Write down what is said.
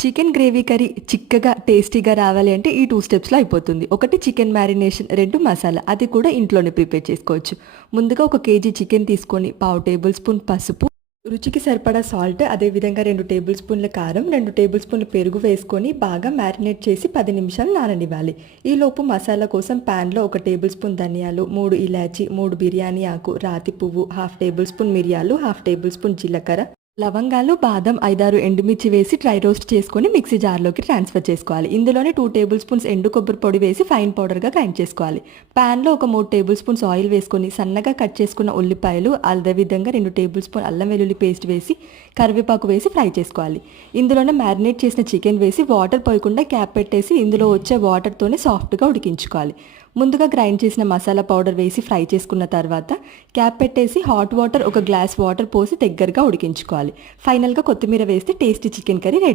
Chicken gravy curry చిక్కగా, టేస్టీగా రావాలి అంటే ఈ 2 స్టెప్స్‌లో అయిపోతుంది. ఒకటి చికెన్ మ్యారినేషన్, 2 మసాలా. అది కూడా ఇంట్లోనే ప్రిపేర్ చేసుకోవచ్చు. ముందుగా ఒక కేజీ చికెన్ తీసుకొని పావు టేబుల్ స్పూన్ పసుపు, రుచికి సరిపడా సాల్ట్, అదేవిధంగా 2 టేబుల్ స్పూన్ల కారం, 2 టేబుల్ స్పూన్ల పెరుగు వేసుకొని బాగా మ్యారినేట్ చేసి 10 నిమిషాలు నాననివ్వాలి. ఈలోపు మసాలా కోసం ప్యాన్‌లో 1 టేబుల్ స్పూన్ ధనియాలు, 3 ఇలాచీ, 3 బిర్యానీ ఆకు, రాతి పువ్వు, హాఫ్ టేబుల్ స్పూన్ మిరియాలు, హాఫ్ టేబుల్ స్పూన్ జీలకర్ర, లవంగాలు, బాదం, 5, 6 ఎండుమిర్చి వేసి డ్రై రోస్ట్ చేసుకొని మిక్సీ జార్‌లోకి ట్రాన్స్‌ఫర్ చేసుకోవాలి. ఇందులోనే 2 టేబుల్ స్పూన్స్ ఎండు కొబ్బరి పొడి వేసి ఫైన్ పౌడర్‌గా గ్రైండ్ చేసుకోవాలి. పాన్‌లో ఒక 3 టేబుల్ స్పూన్స్ ఆయిల్ వేసుకొని సన్నగా కట్ చేసుకున్న ఉల్లిపాయలు, అదేవిధంగా 2 టేబుల్ స్పూన్ అల్లం వెల్లుల్లి పేస్ట్ వేసి కరివేపాకు వేసి ఫ్రై చేసుకోవాలి. ఇందులోనే మ్యారినేట్ చేసిన చికెన్ వేసి వాటర్ పోయకుండా క్యాప్ పెట్టేసి ఇందులో వచ్చే వాటర్‌తోనే సాఫ్ట్‌గా ఉడికించుకోవాలి. ముందుగా గ్రైండ్ చేసిన మసాలా పౌడర్ వేసి ఫ్రై చేసుకున్న తర్వాత క్యాప్ పెట్టేసి హాట్ వాటర్, 1 గ్లాస్ వాటర్ పోసి దగ్గరగా ఉడికించుకోవాలి. ఫైనల్‌గా కొత్తిమీర వేస్తే టేస్టీ చికెన్ కర్రీ రెడీ.